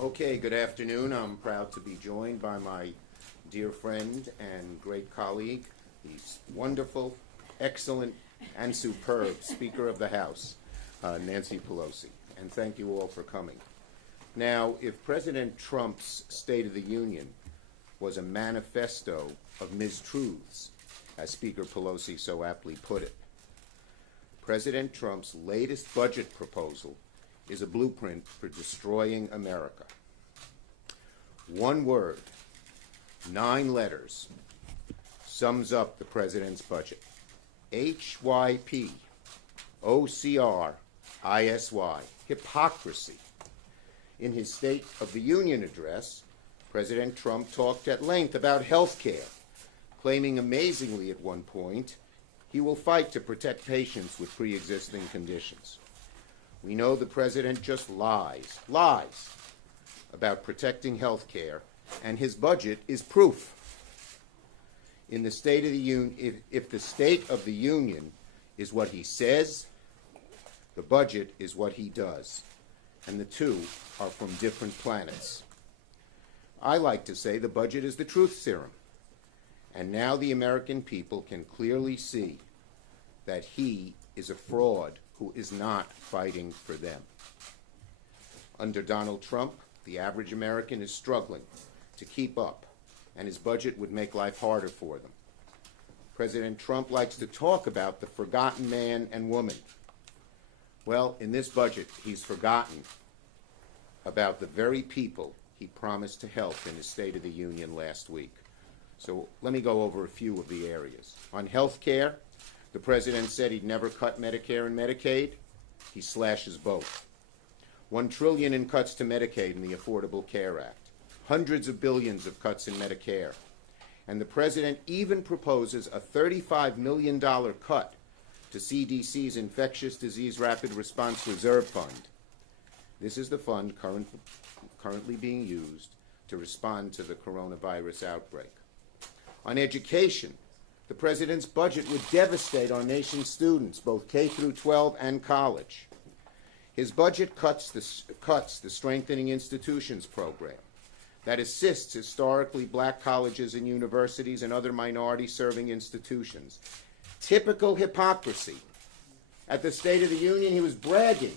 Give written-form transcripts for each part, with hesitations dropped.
Okay, good afternoon. I'm proud to be joined by my dear friend and great colleague, the wonderful, excellent, and superb Speaker of the House, Nancy Pelosi. And thank you all for coming. Now, if President Trump's State of the Union was a manifesto of mistruths, as Speaker Pelosi so aptly put it, President Trump's latest budget proposal is a blueprint for destroying America. One word, 9 letters, sums up the president's budget. HYP, OCRISY, hypocrisy. In his State of the Union address, President Trump talked at length about health care, claiming amazingly at one point he will fight to protect patients with pre-existing conditions. We know the president just lies about protecting health care, and his budget is proof. In the State of the Union, if the State of the Union is what he says, the budget is what he does, and the two are from different planets. I like to say the budget is the truth serum, and now the American people can clearly see that he is a fraud who is not fighting for them. Under Donald Trump, the average American is struggling to keep up, and his budget would make life harder for them. President Trump likes to talk about the forgotten man and woman. Well, in this budget, he's forgotten about the very people he promised to help in his State of the Union last week. So let me go over a few of the areas. On health care, the president said he'd never cut Medicare and Medicaid. He slashes both. $1 trillion in cuts to Medicaid in the Affordable Care Act. Hundreds of billions of cuts in Medicare. And the president even proposes a $35 million cut to CDC's Infectious Disease Rapid Response Reserve Fund. This is the fund currently being used to respond to the coronavirus outbreak. On education, the president's budget would devastate our nation's students, both K through 12 and college. His budget cuts the Strengthening Institutions program that assists historically black colleges and universities and other minority-serving institutions. Typical hypocrisy. At the State of the Union, he was bragging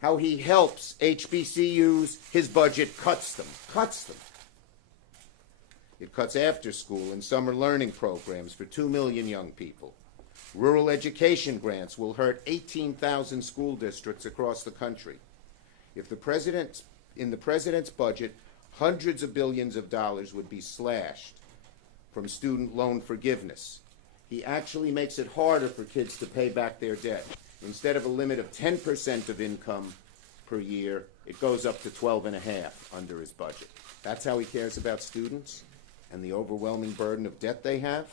how he helps HBCUs. His budget cuts them. It cuts after-school and summer learning programs for 2 million young people. Rural education grants will hurt 18,000 school districts across the country. In the president's budget, hundreds of billions of dollars would be slashed from student loan forgiveness. He actually makes it harder for kids to pay back their debt. Instead of a limit of 10% of income per year, it goes up to 12.5% under his budget. That's how he cares about students and the overwhelming burden of debt they have.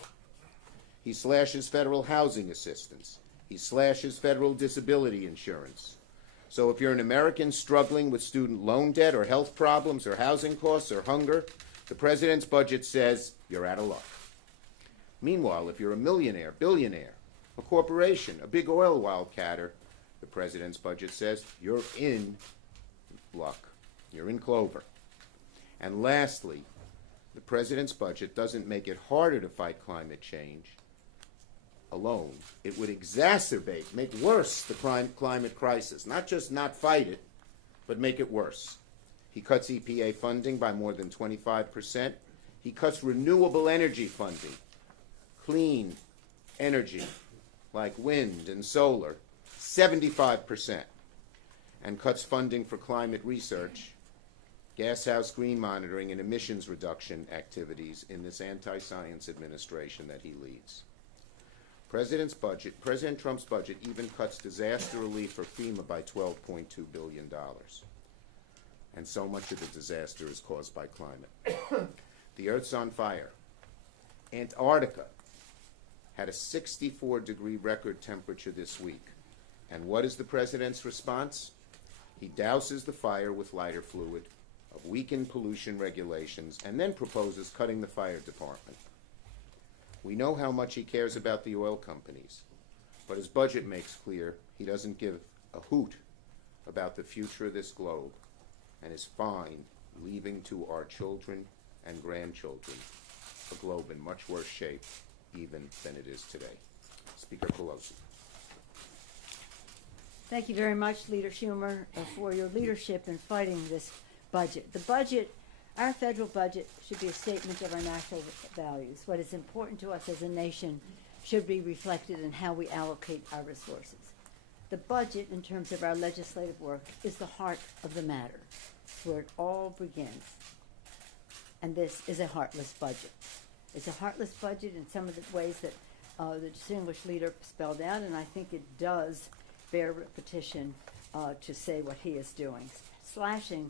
He slashes federal housing assistance. He slashes federal disability insurance. So if you're an American struggling with student loan debt or health problems or housing costs or hunger, the president's budget says you're out of luck. Meanwhile, if you're a millionaire, billionaire, a corporation, a big oil wildcatter, the president's budget says you're in luck. You're in clover. And lastly, the president's budget doesn't make it harder to fight climate change alone. It would exacerbate, make worse the climate crisis. Not just not fight it, but make it worse. He cuts EPA funding by more than 25%. He cuts renewable energy funding, clean energy like wind and solar, 75%, and cuts funding for climate research, gashouse green monitoring, and emissions reduction activities in this anti-science administration that he leads. President Trump's budget even cuts disaster relief for FEMA by $12.2 billion. And so much of the disaster is caused by climate. The Earth's on fire. Antarctica had a 64-degree record temperature this week. And what is the president's response? He douses the fire with lighter fluid, weakened pollution regulations, and then proposes cutting the fire department. We know how much he cares about the oil companies, but his budget makes clear he doesn't give a hoot about the future of this globe and is fine, leaving to our children and grandchildren a globe in much worse shape even than it is today. Speaker Pelosi. Thank you very much, Leader Schumer, for your leadership in fighting this budget. The budget, our federal budget, should be a statement of our national values. What is important to us as a nation should be reflected in how we allocate our resources. The budget, in terms of our legislative work, is the heart of the matter. It's where it all begins. And this is a heartless budget. It's a heartless budget in some of the ways that the distinguished leader spelled out, and I think it does bear repetition to say what he is doing. Slashing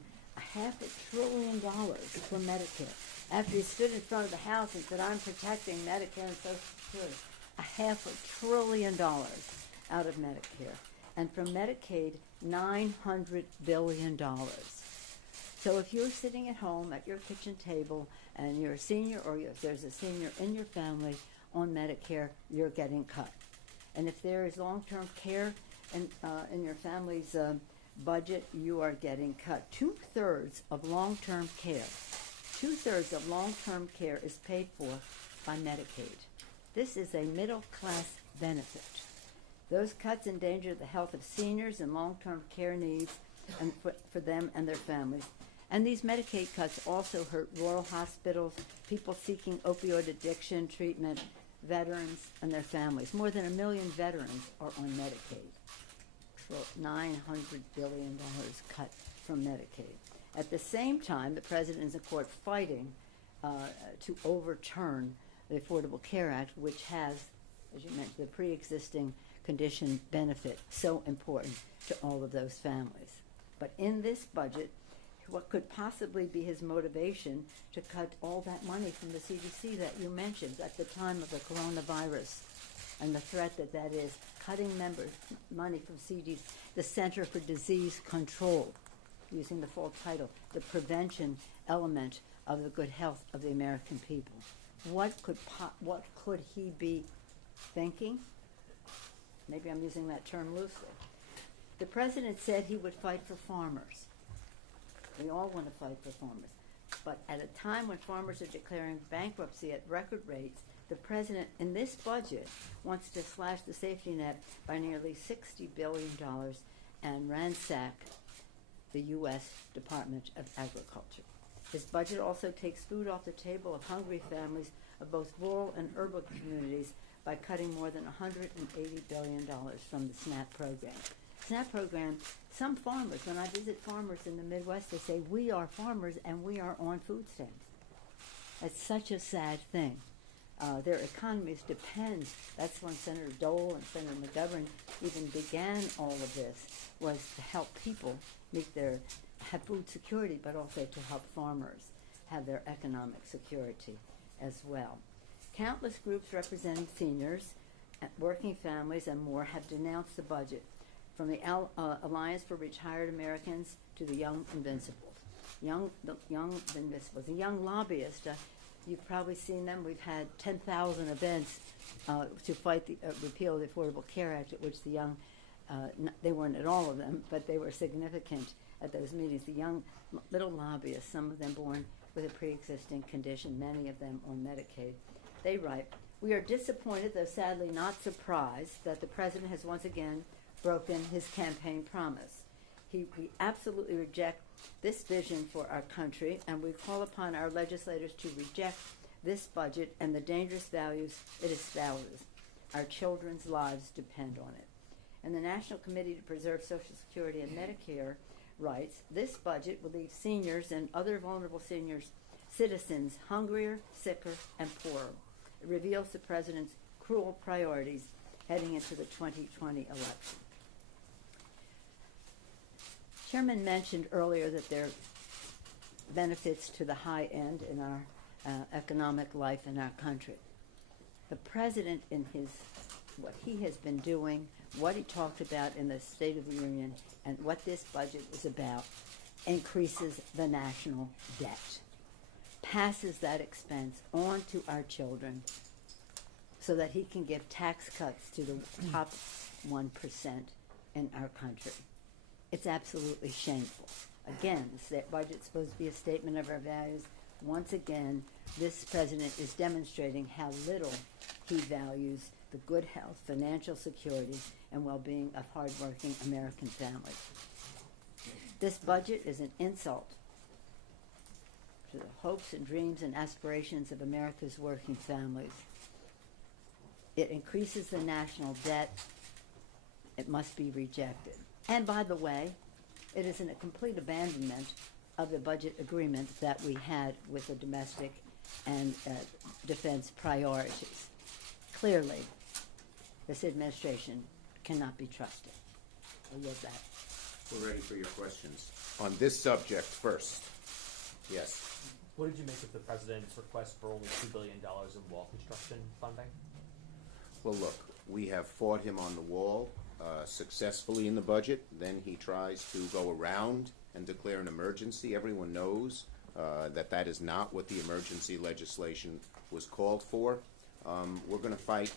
$500 billion from Medicare. After he stood in front of the House and said, I'm protecting Medicare and Social Security, $500 billion out of Medicare. And from Medicaid, $900 billion. So if you're sitting at home at your kitchen table and you're a senior, or if there's a senior in your family on Medicare, you're getting cut. And if there is long-term care in your family's budget, you are getting cut. Two-thirds of long-term care is paid for by Medicaid. This is a middle-class benefit. Those cuts endanger the health of seniors and long-term care needs and for them and their families. And these Medicaid cuts also hurt rural hospitals, people seeking opioid addiction treatment, veterans and their families. More than 1 million veterans are on Medicaid. So $900 billion cut from Medicaid. At the same time, the president is in court fighting to overturn the Affordable Care Act, which has, as you mentioned, the pre-existing condition benefit, so important to all of those families. But in this budget, what could possibly be his motivation to cut all that money from the CDC that you mentioned at the time of the coronavirus and the threat that is, cutting money from CDC, the Center for Disease Control, using the full title, the prevention element of the good health of the American people. What could he be thinking? Maybe I'm using that term loosely. The president said he would fight for farmers. We all want to fight for farmers. But at a time when farmers are declaring bankruptcy at record rates, the president in this budget wants to slash the safety net by nearly $60 billion and ransack the U.S. Department of Agriculture. His budget also takes food off the table of hungry families of both rural and urban communities by cutting more than $180 billion from the SNAP program. SNAP program, some farmers, when I visit farmers in the Midwest, they say, we are farmers and we are on food stamps. It's such a sad thing. Their economies depend. That's when Senator Dole and Senator McGovern even began all of this, was to help people have food security, but also to help farmers have their economic security as well. Countless groups representing seniors, working families, and more have denounced the budget, from the Alliance for Retired Americans to the Young Invincibles. The young lobbyists, you've probably seen them. We've had 10,000 events to fight the repeal of the Affordable Care Act, at which the young, they weren't at all of them, but they were significant at those meetings. The young little lobbyists, some of them born with a pre-existing condition, many of them on Medicaid. They write, we are disappointed, though sadly not surprised, that the president has once again broken his campaign promise. We absolutely reject this vision for our country, and we call upon our legislators to reject this budget and the dangerous values it espouses. Our children's lives depend on it. And the National Committee to Preserve Social Security and Medicare writes, this budget will leave seniors and other vulnerable citizens hungrier, sicker, and poorer. It reveals the president's cruel priorities heading into the 2020 election. Chairman mentioned earlier that there are benefits to the high end in our economic life in our country. The president, in what he has been doing, what he talked about in the State of the Union, and what this budget is about, increases the national debt, passes that expense on to our children so that he can give tax cuts to the top 1% in our country. It's absolutely shameful. Again, the budget's supposed to be a statement of our values. Once again, this president is demonstrating how little he values the good health, financial security, and well-being of hardworking American families. This budget is an insult to the hopes and dreams and aspirations of America's working families. It increases the national debt. It must be rejected. And by the way, it is in a complete abandonment of the budget agreement that we had with the domestic and defense priorities. Clearly, this administration cannot be trusted. I yield that. We're ready for your questions. On this subject first. Yes. What did you make of the president's request for only $2 billion in wall construction funding? Well, look, we have fought him on the wall successfully in the budget. Then he tries to go around and declare an emergency. Everyone knows that is not what the emergency legislation was called for. We're going to fight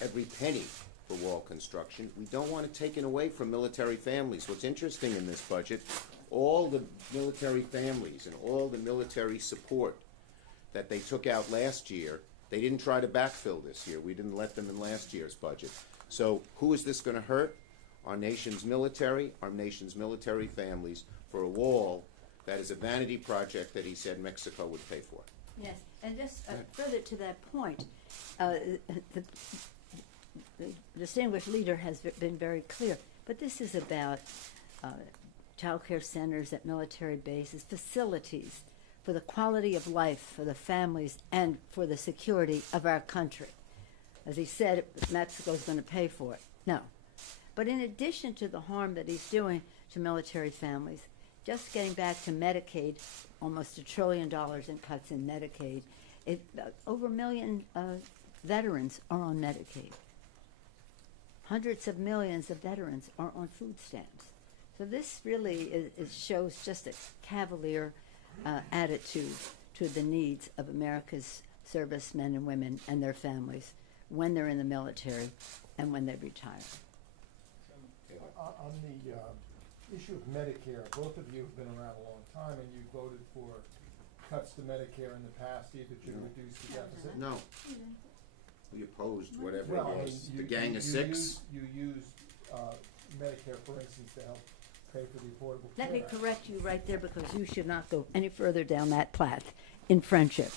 every penny for wall construction. We don't want to take it away from military families. What's interesting in this budget, all the military families and all the military support that they took out last year, they didn't try to backfill this year. We didn't let them in last year's budget. So who is this going to hurt? Our nation's military families, for a wall that is a vanity project that he said Mexico would pay for. Yes, and just further to that point, the distinguished leader has been very clear, but this is about child care centers at military bases, facilities for the quality of life for the families and for the security of our country. As he said, Mexico's going to pay for it. No. But in addition to the harm that he's doing to military families, just getting back to Medicaid, almost $1 trillion in cuts in Medicaid, over 1 million veterans are on Medicaid. Hundreds of millions of veterans are on food stamps. So this really shows just a cavalier attitude to the needs of America's servicemen and women and their families when they're in the military and when they retire. On the issue of Medicare, both of you have been around a long time, and you voted for cuts to Medicare in the past, either to reduce the deficit. No. We opposed whatever Well, it was. The Gang of Six. You used Medicare, for instance, to help pay for the Affordable Care Let me Act. correct you right there because you should not go any further down that path in friendship.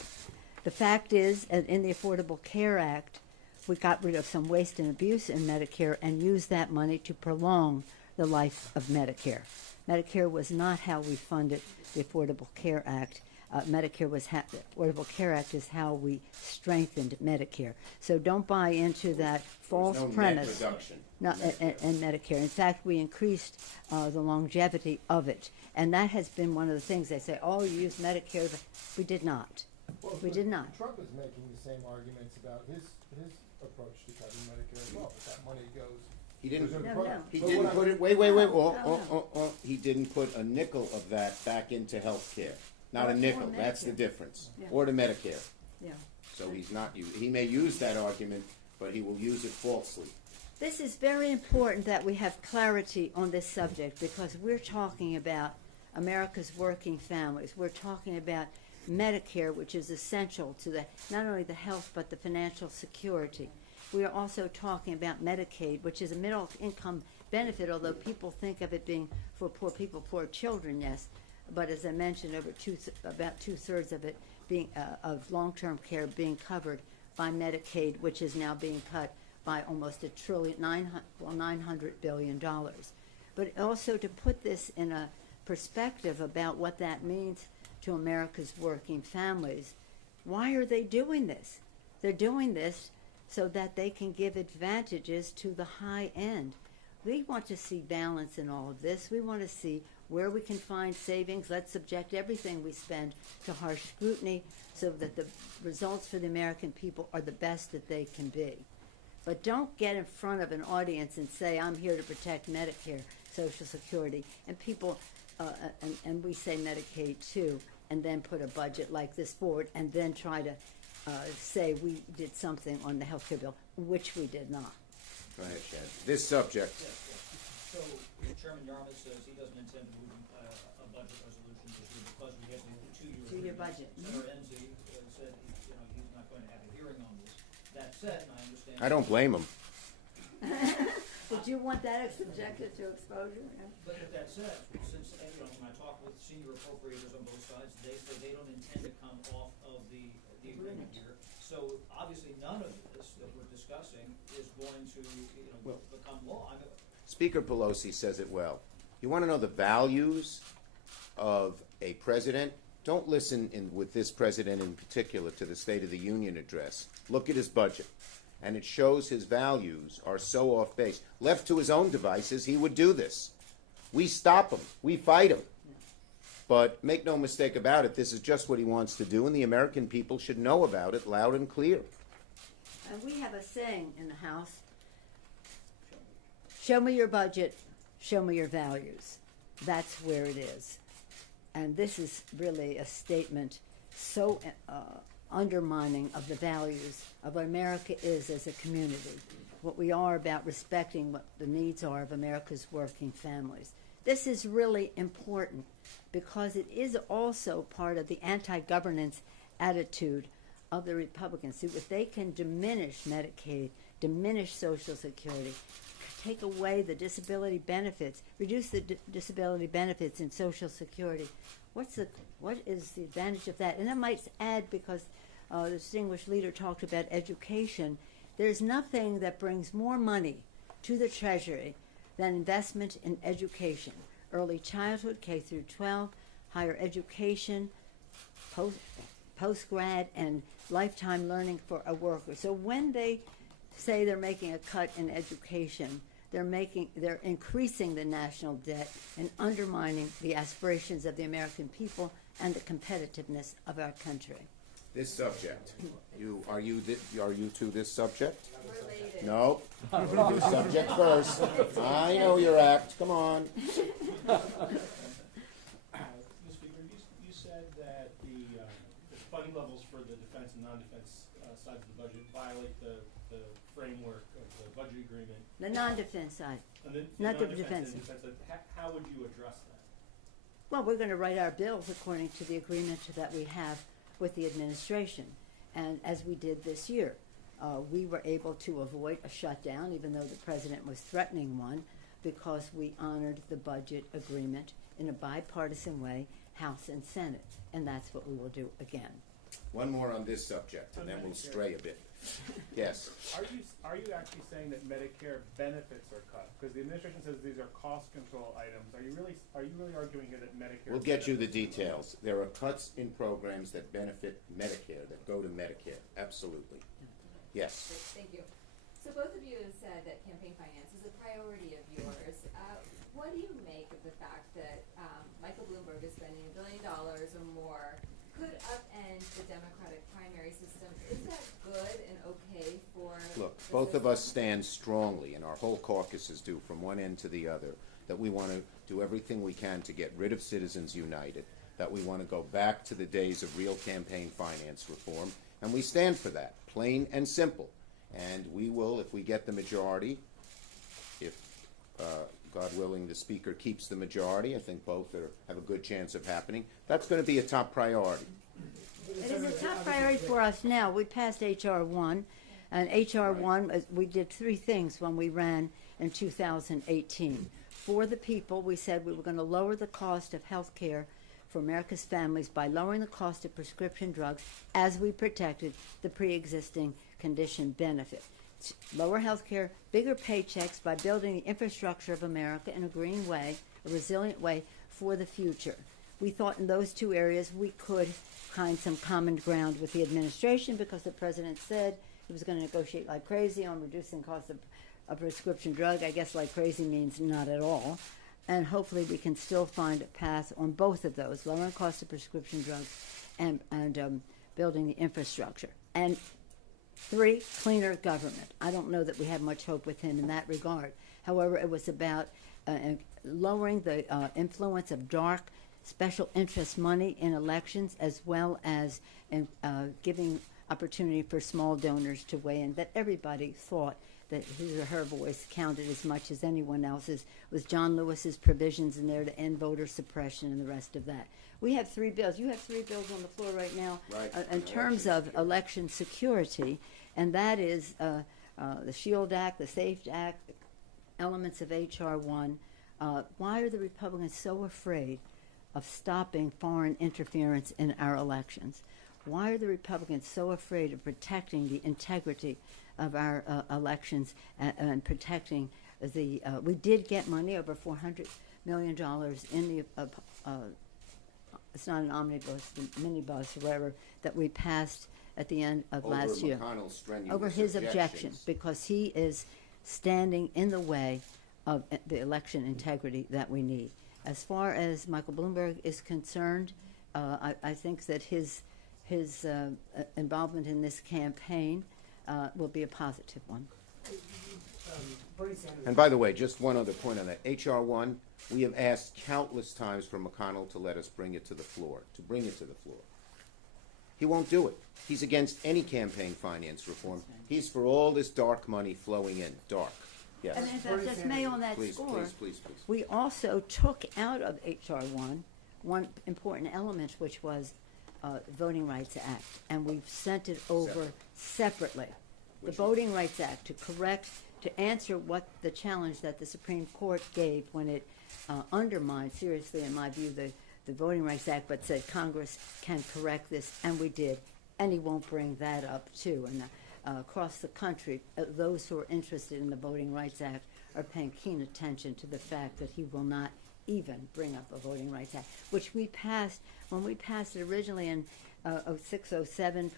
The fact is, in the Affordable Care Act, we got rid of some waste and abuse in Medicare and used that money to prolong the life of Medicare. Medicare was not how we funded the Affordable Care Act. The Affordable Care Act is how we strengthened Medicare. So don't buy into that false premise. Net reduction. No, and Medicare. In fact, we increased the longevity of it, and that has been one of the things they say. Oh, you used Medicare, but we did not. Well, We did not. Trump is making the same arguments about his approach to cutting Medicare as well, but that money goes. He didn't. goes in the No, program. no. He But didn't what put I- it. Wait. No. He didn't put a nickel of that back into health care. Not Or a nickel. Medicare. That's the difference. Yeah. Or to Medicare. Yeah. So he's not. He may use that argument, but he will use it falsely. This is very important that we have clarity on this subject because we're talking about America's working families. We're talking about Medicare, which is essential to not only the health but the financial security. We are also talking about Medicaid, which is a middle income benefit, although people think of it being for poor people, poor children, yes. But as I mentioned, about two-thirds of it being of long-term care being covered by Medicaid, which is now being cut by almost $900 billion. But also to put this in a perspective about what that means to America's working families, why are they doing this? They're doing this so that they can give advantages to the high end. We want to see balance in all of this. We want to see where we can find savings. Let's subject everything we spend to harsh scrutiny so that the results for the American people are the best that they can be. But don't get in front of an audience and say, I'm here to protect Medicare, Social Security, and people, and we say Medicaid too, and then put a budget like this forward and then try to say we did something on the health care bill, which we did not. Go ahead, Chad. This subject. So Chairman Yarmouth says he doesn't intend to move a budget resolution issue because we have the two-year. Two-year budget. Senator Enzi said, he's not going to have a hearing on this. That said, and I understand. I don't blame him. Did you want that subjected to exposure? Yeah. But with that said, since, when I talk with senior appropriators on both sides, they say they don't intend to come off of the agreement here. So obviously none of this that we're discussing is going to, become law. I mean, Speaker Pelosi says it well. You want to know the values of a president? Don't listen with this president in particular to the State of the Union address. Look at his budget. And it shows his values are so off base. Left to his own devices, he would do this. We stop him. We fight him. But make no mistake about it, this is just what he wants to do, and the American people should know about it loud and clear. And we have a saying in the House, show me your budget, show me your values. That's where it is. And this is really a statement so undermining of the values of what America is as a community, what we are about respecting what the needs are of America's working families. This is really important because it is also part of the anti-governance attitude of the Republicans. See, if they can diminish Medicaid, diminish Social Security, take away the disability benefits, reduce the disability benefits in Social Security, what is the advantage of that? And I might add, because the distinguished leader talked about education, there's nothing that brings more money to the Treasury than investment in education, early childhood, K through 12, higher education, post-grad, and lifetime learning for a worker. So when they say they're making a cut in education, they're increasing the national debt and undermining the aspirations of the American people and the competitiveness of our country. This subject, are you to this subject? Related. No, do subject first. I know your act. Come on. Mr. Speaker, you said that the funding levels for the defense and non-defense sides of the budget violate the framework of the budget agreement. The non-defense side. Not the defense. How would you address that? Well, we're going to write our bills according to the agreement that we have with the administration. And as we did this year, we were able to avoid a shutdown, even though the president was threatening one, because we honored the budget agreement in a bipartisan way, House and Senate. And that's what we will do again. One more on this subject, and then we'll stray a bit. Yes. Are you actually saying that Medicare benefits are cut? Because the administration says these are cost control items. Are you really arguing here that Medicare? We'll get you the details. There are cuts in programs that benefit Medicare, that go to Medicare. Absolutely. Yes. Thank you. So both of you have said that campaign finance is a priority of yours. What do you make of the fact that Michael Bloomberg is spending $1 billion or more, could upend the Democratic primary system? Is that good and okay for? Look, both of us stand strongly, and our whole caucuses do, from one end to the other, that we want to do everything we can to get rid of Citizens United, that we want to go back to the days of real campaign finance reform, and we stand for that, plain and simple. And we will, if we get the majority, if God willing, the Speaker keeps the majority, I think both have a good chance of happening, that's going to be a top priority. It is a top priority for us now. We passed H.R. 1, and H.R. 1, we did three things when we ran in 2018. For the people, we said we were going to lower the cost of health care for America's families by lowering the cost of prescription drugs as we protected the pre-existing condition benefit. Lower health care, bigger paychecks by building the infrastructure of America in a green way, a resilient way for the future. We thought in those two areas we could find some common ground with the administration because the president said he was going to negotiate like crazy on reducing cost of a prescription drug. I guess like crazy means not at all. And hopefully we can still find a path on both of those, lowering cost of prescription drugs and building the infrastructure. And 3, cleaner government. I don't know that we have much hope with him in that regard. However, it was about lowering the influence of dark special interest money in elections, as well as giving opportunity for small donors to weigh in, that everybody thought that his or her voice counted as much as anyone else's. Was John Lewis's provisions in there to end voter suppression and the rest of that. We have 3 bills. You have 3 bills on the floor right now Right. in terms of election security, and that is the SHIELD Act, the SAFE Act, elements of H.R. 1. Why are the Republicans so afraid of stopping foreign interference in our elections? Why are the Republicans so afraid of protecting the integrity of our elections and protecting the? We did get money, over $400 million in the. It's not an omnibus, the minibus, or whatever, that we passed at the end of last year. McConnell's strenuous Over his objection, objections. because he is standing in the way of the election integrity that we need. As far as Michael Bloomberg is concerned, I think that his involvement in this campaign will be a positive one. And by the way, just one other point on that. H.R. 1, we have asked countless times for McConnell to let us bring it to the floor, He won't do it. He's against any campaign finance reform. He's for all this dark money flowing in. Dark. Yes. And if I just may on that Please, score, please. we also took out of H.R. 1 one important element, which was Voting Rights Act, and we've sent it over separately. The Voting Rights Act to answer what the challenge that the Supreme Court gave when it undermined, seriously, in my view, the Voting Rights Act, but said Congress can correct this, and we did, and he won't bring that up too. And across the country, those who are interested in the Voting Rights Act are paying keen attention to the fact that he will not even bring up a Voting Rights Act, which we passed, when we passed it originally in 06, 07,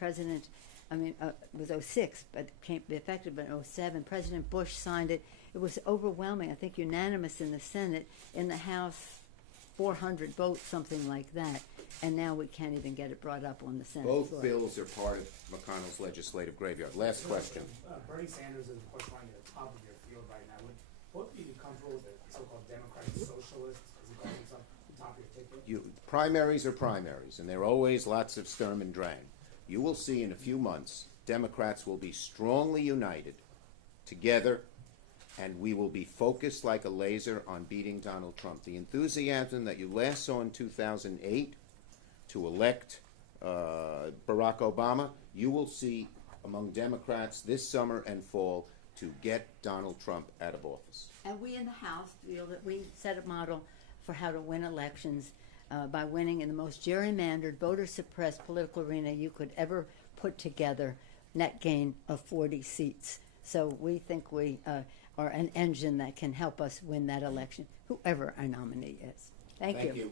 it was 06, but came be effective in 07. President Bush signed it. It was overwhelming, I think unanimous in the Senate. In the House, 400 votes, something like that. And now we can't even get it brought up on the Senate floor. Both bills are part of McConnell's legislative graveyard. Last question. Bernie Sanders is, of course, running at the top of your field right now. Would both of you be comfortable with the so-called Democratic Socialists, as he calls himself, at the top of your ticket? Primaries are primaries, and there are always lots of Sturm and Drang. You will see in a few months, Democrats will be strongly united together, and we will be focused like a laser on beating Donald Trump. The enthusiasm that you last saw in 2008 to elect Barack Obama, you will see among Democrats this summer and fall to get Donald Trump out of office. And we in the House feel that we set a model for how to win elections by winning in the most gerrymandered, voter-suppressed political arena you could ever put together, net gain of 40 seats. So we think we are an engine that can help us win that election, whoever our nominee is. Thank you. Thank you.